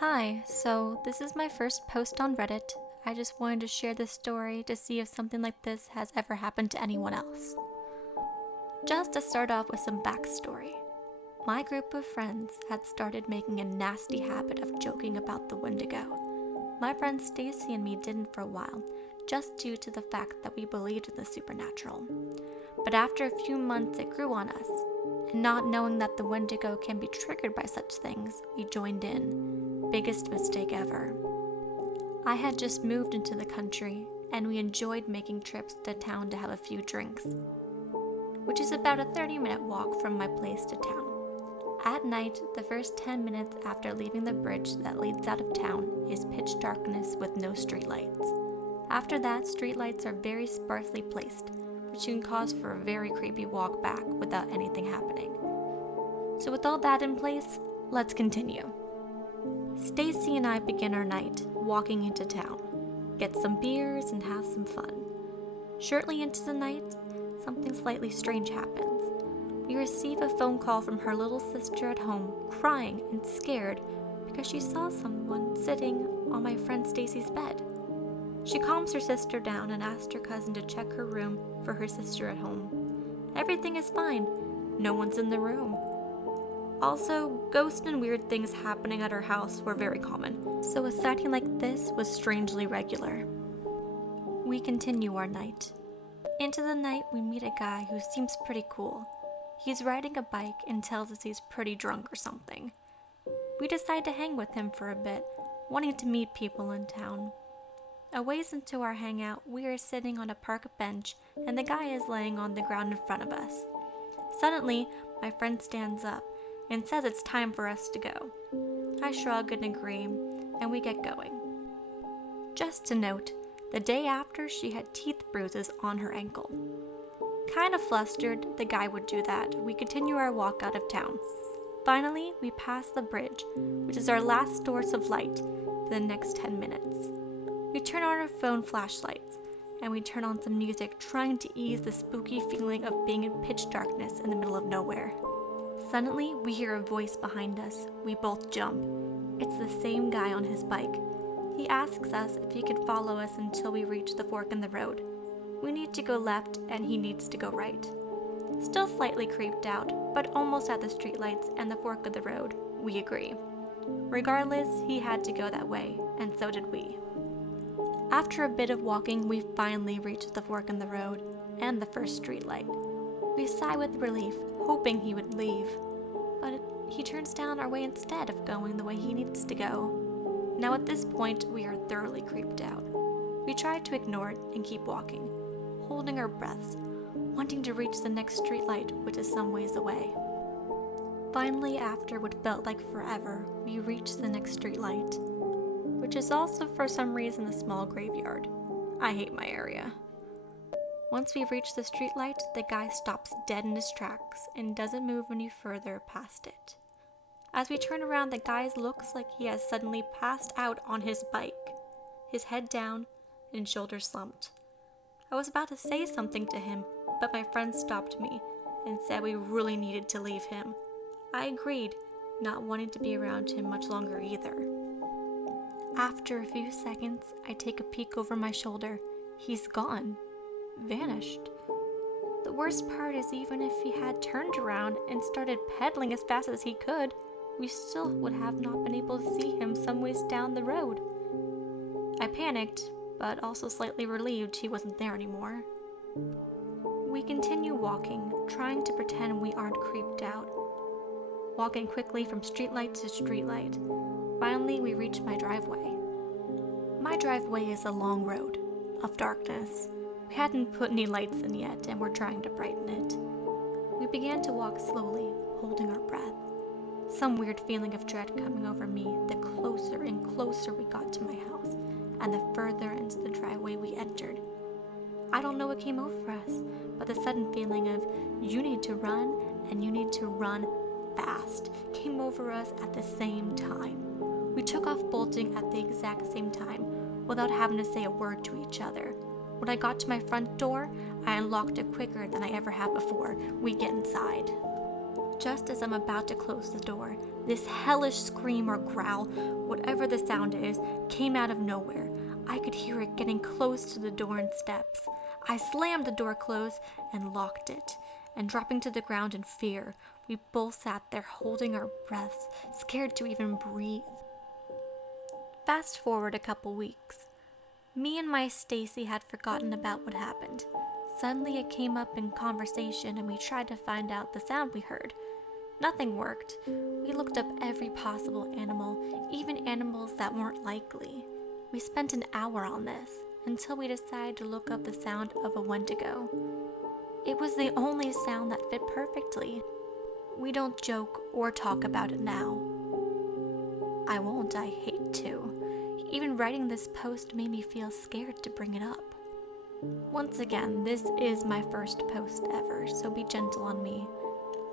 Hi, so this is my first post on Reddit. I just wanted to share this story to see if something like this has ever happened to anyone else. Just to start off with some backstory. My group of friends had started making a nasty habit of joking about the Wendigo. My friend Stacy and me didn't for a while, just due to the fact that we believed in the supernatural. But after a few months it grew on us, and not knowing that the Wendigo can be triggered by such things, we joined in. Biggest mistake ever. I had just moved into the country, and we enjoyed making trips to town to have a few drinks, which is about a 30-minute walk from my place to town. At night, the first 10 minutes after leaving the bridge that leads out of town is pitch darkness with no streetlights. After that, streetlights are very sparsely placed, which can cause for a very creepy walk back without anything happening. So with all that in place, let's continue. Stacy and I begin our night walking into town, get some beers and have some fun. Shortly into the night, something slightly strange happens. We receive a phone call from her little sister at home, crying and scared because she saw someone sitting on my friend Stacy's bed. She calms her sister down and asks her cousin to check her room for her sister at home. Everything is fine. No one's in the room. Also, ghosts and weird things happening at her house were very common, so a sighting like this was strangely regular. We continue our night. Into the night, we meet a guy who seems pretty cool. He's riding a bike and tells us he's pretty drunk or something. We decide to hang with him for a bit, wanting to meet people in town. A ways into our hangout, we are sitting on a park bench and the guy is laying on the ground in front of us. Suddenly, my friend stands up and says it's time for us to go. I shrug and agree, and we get going. Just to note, the day after she had teeth bruises on her ankle. Kind of flustered, the guy would do that. We continue our walk out of town. Finally, we pass the bridge, which is our last source of light for the next 10 minutes. We turn on our phone flashlights, and we turn on some music trying to ease the spooky feeling of being in pitch darkness in the middle of nowhere. Suddenly, we hear a voice behind us. We both jump. It's the same guy on his bike. He asks us if he can follow us until we reach the fork in the road. We need to go left, and he needs to go right. Still slightly creeped out, but almost at the streetlights and the fork of the road, we agree. Regardless, he had to go that way, and so did we. After a bit of walking, we finally reached the fork in the road and the first streetlight. We sigh with relief, hoping he would leave, but he turns down our way instead of going the way he needs to go. Now at this point, we are thoroughly creeped out. We try to ignore it and keep walking, holding our breaths, wanting to reach the next streetlight, which is some ways away. Finally, after what felt like forever, we reach the next streetlight, which is also for some reason a small graveyard. I hate my area. Once we reach the streetlight, the guy stops dead in his tracks and doesn't move any further past it. As we turn around, the guy looks like he has suddenly passed out on his bike, his head down and shoulders slumped. I was about to say something to him, but my friend stopped me and said we really needed to leave him. I agreed, not wanting to be around him much longer either. After a few seconds, I take a peek over my shoulder. He's gone. Vanished. The worst part is even if he had turned around and started pedaling as fast as he could, we still would have not been able to see him some ways down the road. I panicked, but also slightly relieved he wasn't there anymore. We continue walking, trying to pretend we aren't creeped out. Walking quickly from streetlight to streetlight. Finally, we reach my driveway. My driveway is a long road of darkness. We hadn't put any lights in yet, and we're trying to brighten it. We began to walk slowly, holding our breath. Some weird feeling of dread coming over me the closer and closer we got to my house, and the further into the driveway we entered. I don't know what came over us, but the sudden feeling of, you need to run, and you need to run fast, came over us at the same time. We took off bolting at the exact same time, without having to say a word to each other. When I got to my front door, I unlocked it quicker than I ever have before. We get inside. Just as I'm about to close the door, this hellish scream or growl, whatever the sound is, came out of nowhere. I could hear it getting close to the door and steps. I slammed the door closed and locked it, and dropping to the ground in fear, we both sat there holding our breaths, scared to even breathe. Fast forward a couple weeks. Me and my Stacy had forgotten about what happened. Suddenly it came up in conversation and we tried to find out the sound we heard. Nothing worked. We looked up every possible animal, even animals that weren't likely. We spent an hour on this until we decided to look up the sound of a Wendigo. It was the only sound that fit perfectly. We don't joke or talk about it now. I won't, I hate to. Even writing this post made me feel scared to bring it up. Once again, this is my first post ever, so be gentle on me.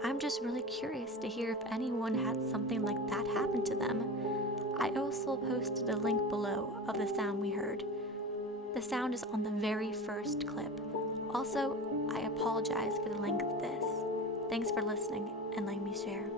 I'm just really curious to hear if anyone had something like that happen to them. I also posted a link below of the sound we heard. The sound is on the very first clip. Also, I apologize for the length of this. Thanks for listening and letting me share.